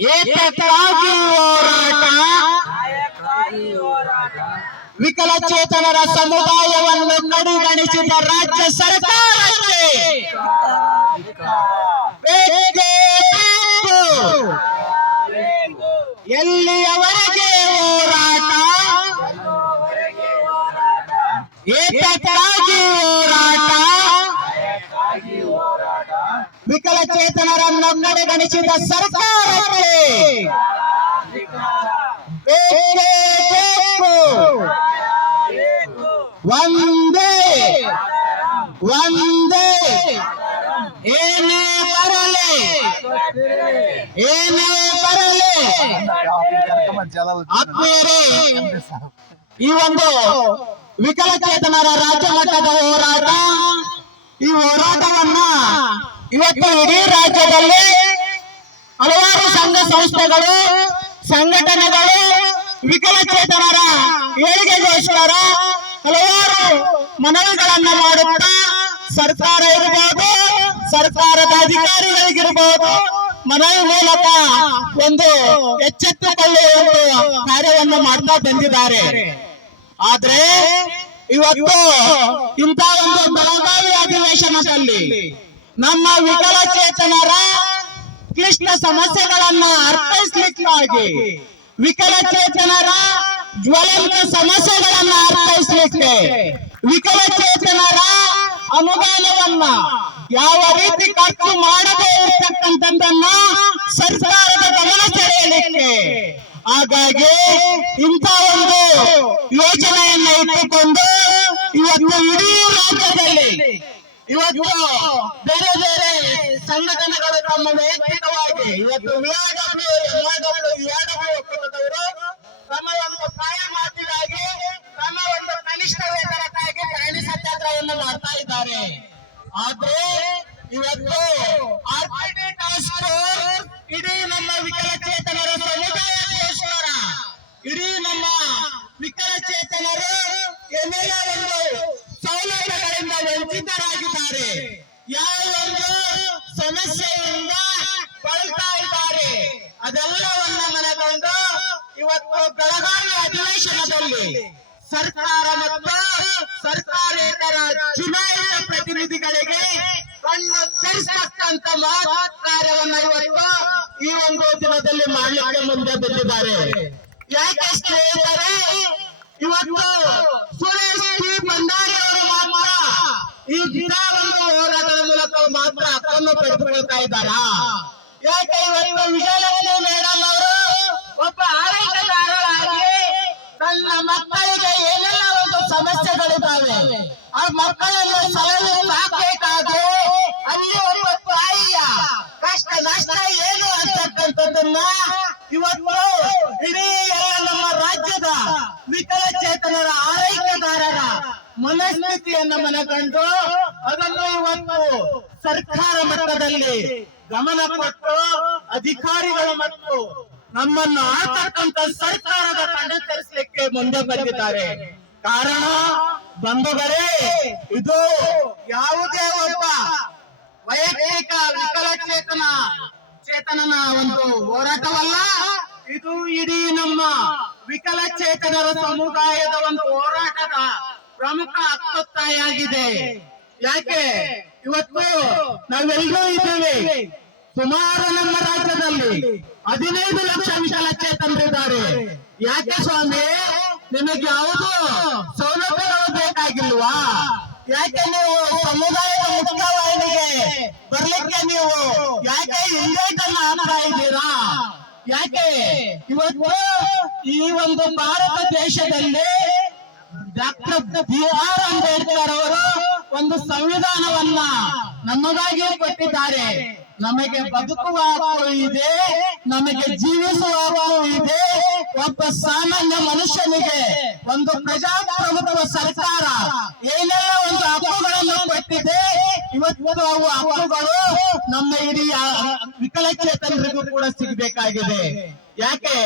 ಏಕಕ್ಕಾಗಿ ಹೋರಾಟ ವಿಕಲಚೇತನರ ಸಮುದಾಯವನ್ನು ಕಡೆಗಣಿಸಿದ ರಾಜ್ಯ ಸರ್ಕಾರಕ್ಕೆ ಬೇಕೇ ಬೇಕು. ಎಲ್ಲಿಯವರೆಗೆ ಹೋರಾಟ, ಏಕಕ್ಕಾಗಿ ಹೋರಾಟ, ವಿಕಲಚೇತನರನ್ನು ಕಡೆಗಣಿಸಿದ ಸರ್ಕಾರಕ್ಕೆ ಬೇಕೇ ಬೇಕು. ಒಂದೇ ಒಂದೇ ಏನೇ ಬರಲಿ ಆತ್ಮೀಯರೇ, ಈ ಒಂದು ವಿಕಲಚೇತನರ ರಾಜ್ಯ ಮಟ್ಟದ ಹೋರಾಟ, ಈ ಹೋರಾಟವನ್ನ ಇವತ್ತು ಇಡೀ ರಾಜ್ಯದಲ್ಲಿ ಹಲವಾರು ಸಂಘ ಸಂಸ್ಥೆಗಳು, ಸಂಘಟನೆಗಳು ವಿಕಲಚೇತನರ ಏಳಿಗೆಗೋಸ್ಕರ ಹಲವಾರು ಮನವಿಗಳನ್ನ ಮಾಡುತ್ತಾ ಸರ್ಕಾರ ಇರಬಹುದು, ಸರ್ಕಾರದ ಅಧಿಕಾರಿಗಳಿಗಿರಬಹುದು, ಮನವಿ ಮೂಲಕ ಒಂದು ಎಚ್ಚೆತ್ತುಕೊಳ್ಳುವ ಕಾರ್ಯವನ್ನು ಮಾಡ್ತಾ ಬಂದಿದ್ದಾರೆ. ಆದ್ರೆ ಇವತ್ತು ಇಂಥ ಒಂದು ಬೆಳಗಾವಿ ಅಧಿವೇಶನದಲ್ಲಿ ನಮ್ಮ ವಿಕಲಚೇತನರ ಕ್ಲಿಷ್ಟ ಸಮಸ್ಯೆಗಳನ್ನ ಅರ್ಥೈಸಲಿಕ್ಕಾಗಿ, ವಿಕಲಚೇತನರ ಜ್ವಲಂತ ಸಮಸ್ಯೆಗಳನ್ನ ಅರ್ಥೈಸಲಿಕ್ಕೆ, ವಿಕಲಚೇತನರ ಅನುದಾನವನ್ನ ಯಾವ ರೀತಿ ಖರ್ಚು ಮಾಡದೇ ಇರತಕ್ಕಂಥದ್ದನ್ನ ಸರ್ಕಾರದ ಗಮನ ಸೆಳೆಯಲಿಕ್ಕೆ, ಹಾಗಾಗಿ ಇಂಥ ಒಂದು ಯೋಜನೆಯನ್ನ ಇಟ್ಟುಕೊಂಡು ಇವತ್ತು ಇಡೀ ರಾಜ್ಯದಲ್ಲಿ ಇವತ್ತು ಬೇರೆ ಬೇರೆ ಸಂಘಟನೆಗಳು ತಮ್ಮ ವೈಯಕ್ತಿಕವಾಗಿ ಇವತ್ತು ಒಕ್ಕೂಟದವರು ತಮ್ಮ ಒಂದು ಕಾಯ ಮಾತಿಗಾಗಿ, ತಮ್ಮ ಒಂದು ಕನಿಷ್ಠ ವೇತನಕ್ಕಾಗಿ ಧರಣಿ ಸತ್ಯಾಗ್ರಹವನ್ನು ಮಾಡ್ತಾ ಇದ್ದಾರೆ. ಆದ್ರೆ ಇವತ್ತು ಆರ್ಪಿಡಿ ಟಾಸ್ಕ್ ಫೋರ್ಸ್ ಇಡೀ ನಮ್ಮ ವಿಕಲಚೇತನರ ಸಮುದಾಯಕ್ಕೋಸ್ಕರ, ಇಡೀ ನಮ್ಮ ವಿಕಲಚೇತನರು ಏನೆಲ್ಲ ಒಂದು ಸೌಲಭ್ಯಗಳಿಂದ ವಂಚಿತರಾಗಿದ್ದಾರೆ, ಯಾವ ಒಂದು ಸಮಸ್ಯೆಯಿಂದ ಬಳಲ್ತಾ ಇದ್ದಾರೆ, ಅದೆಲ್ಲವನ್ನ ಮನಗೊಂಡು ಇವತ್ತು ಬೆಳಗಾವಿ ಅಧಿವೇಶನದಲ್ಲಿ ಸರ್ಕಾರ ಮತ್ತು ಸರ್ಕಾರೇತರ ಚುನಾಯಿತ ಪ್ರತಿನಿಧಿಗಳಿಗೆ ಕಣ್ಣು ತೆರೆಸತಕ್ಕಂತ ಕಾರ್ಯವನ್ನ ಇವತ್ತು ಈ ಒಂದು ದಿನದಲ್ಲಿ ಮಾಡಲಿಕ್ಕೆ ಮುಂದೆ ಬಂದಿದ್ದಾರೆ. ಯಾಕೆ ಸ್ನೇಹಿತರೆ, ಇವತ್ತು ಸುರೇಶ್ ಪಿ ಭಂಡಾರಿ ಅವರು ಮಾತ್ರ ಈ ದಿನ ಒಂದು ಹೋರಾಟದ ಮೂಲಕ ಮಾತ್ರ ಹಕ್ಕನ್ನು ಪಡೆದುಕೊಳ್ತಾ ಇದ್ದಾರಾ? ಯಾಕೆ ಇವತ್ತು ವಿಜಯಲಕ್ಷ್ಮಿ ಮೇಡಮ್ ಅವರು ಒಬ್ಬ ಆರೈಕೆದಾರರಾಗಿ ತನ್ನ ಮಕ್ಕಳಿಗೆ ಏನೆಲ್ಲ ಒಂದು ಸಮಸ್ಯೆಗಳಿದ್ದಾವೆ, ಆ ಮಕ್ಕಳನ್ನು ಸಲಹೆ ಹಾಕಬೇಕಾದ್ರೆ ಅಲ್ಲಿ ಒಬ್ಬ ತಾಯಿಯ ಕಷ್ಟ ನಷ್ಟ ಏನು ಅಂತಕ್ಕಂಥದ್ದನ್ನ ಇವತ್ತು ಇಡೀ ನಮ್ಮ ರಾಜ್ಯದ ವಿಕಲಚೇತನರ ಆರೈಕೆದಾರರ ಮನಸ್ಥಿತಿಯನ್ನ ಮನಗಂಡು ಅದನ್ನು ಇವತ್ತು ಸರ್ಕಾರ ಮಟ್ಟದಲ್ಲಿ ಗಮನ ಕೊಟ್ಟು ಅಧಿಕಾರಿಗಳು ಮತ್ತು ನಮ್ಮನ್ನು ಆಳ್ತಕ್ಕಂಥ ಸರ್ಕಾರದ ಕಣ್ಣು ತೆರೆಸಲಿಕ್ಕೆ ಮುಂದೆ ಬಂದಿದ್ದಾರೆ. ಕಾರಣ ಬಂಧುಗಳೇ, ಇದು ಯಾವುದೇ ಒಬ್ಬ ವೈಯಕ್ತಿಕ ವಿಕಲಚೇತನನ ಒಂದು ಹೋರಾಟವಲ್ಲ, ಇದು ಇಡೀ ನಮ್ಮ ವಿಕಲಚೇತನರ ಸಮುದಾಯದ ಒಂದು ಹೋರಾಟದ ಪ್ರಮುಖ ಹಕ್ಕೊತ್ತಾಯಾಗಿದೆ. ಯಾಕೆ ಇವತ್ತು ನಾವೆಲ್ಲರೂ ಇದ್ದೇವೆ, ಸುಮಾರು ನಮ್ಮ ರಾಜ್ಯದಲ್ಲಿ 15 ಲಕ್ಷ ವಿಕಲಚೇತನರಿದ್ದಾರೆ. ಯಾಕೆ ಸ್ವಾಮಿ, ನಿಮಗೆ ಯಾವುದು ಸೌಲಭ್ಯಗಳು ಬೇಕಾಗಿಲ್ವಾ? ಯಾಕೆ ನೀವು ಸಮುದಾಯದ ಮುಖ್ಯವಾಹಿನಿಗೆ ಬರ್ಲಿಕ್ಕೆ ನೀವು ಯಾಕೆ ಇಂಗ್ಲೇಟನ್ನ ಹಾಕ್ತಾ ಇದ್ದೀರಾ? ಯಾಕೆ ಇವತ್ತು ಈ ಒಂದು ಭಾರತ ದೇಶದಲ್ಲಿ ಡಾಕ್ಟರ್ ಬಿ.ಆರ್. ಅಂಬೇಡ್ಕರ್ ಅವರು ಒಂದು ಸಂವಿಧಾನವನ್ನ ನಮಗಾಗಿ ಕೊಟ್ಟಿದ್ದಾರೆ. ನಮಗೆ ಬದುಕುವ ಹಕ್ಕು ಇದೆ, ನಮಗೆ ಜೀವಿಸುವ ಹಕ್ಕು ಇದೆ. ಒಬ್ಬ ಸಾಮಾನ್ಯ ಮನುಷ್ಯನಿಗೆ ಒಂದು ಪ್ರಜಾಪ್ರಭುತ್ವ ಸರ್ಕಾರ ಏನೆಲ್ಲ ಒಂದು ಹಕ್ಕುಗಳನ್ನು ಕೊಟ್ಟಿದೆ, ಇವತ್ತು ಅವು ಹಕ್ಕುಗಳು ನಮ್ಮ ಇಡೀ ವಿಕಲಚೇತನರಿಗೂ ಕೂಡ ಸಿಗ್ಬೇಕಾಗಿದೆ. ಯಾಕೆ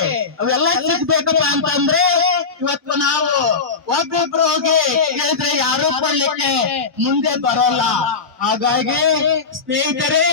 ಅವೆಲ್ಲ ಸಿಗ್ಬೇಕಪ್ಪ ಅಂತಂದ್ರೆ ಇವತ್ತು ನಾವು ಒಬ್ಬೊಬ್ರು ಹೋಗಿ ಹೇಳಿದ್ರೆ ಯಾರು ಕೊಡ್ಲಿಕ್ಕೆ ಮುಂದೆ ಬರೋಲ್ಲ. ಹಾಗಾಗಿ ಸ್ನೇಹಿತರೆ,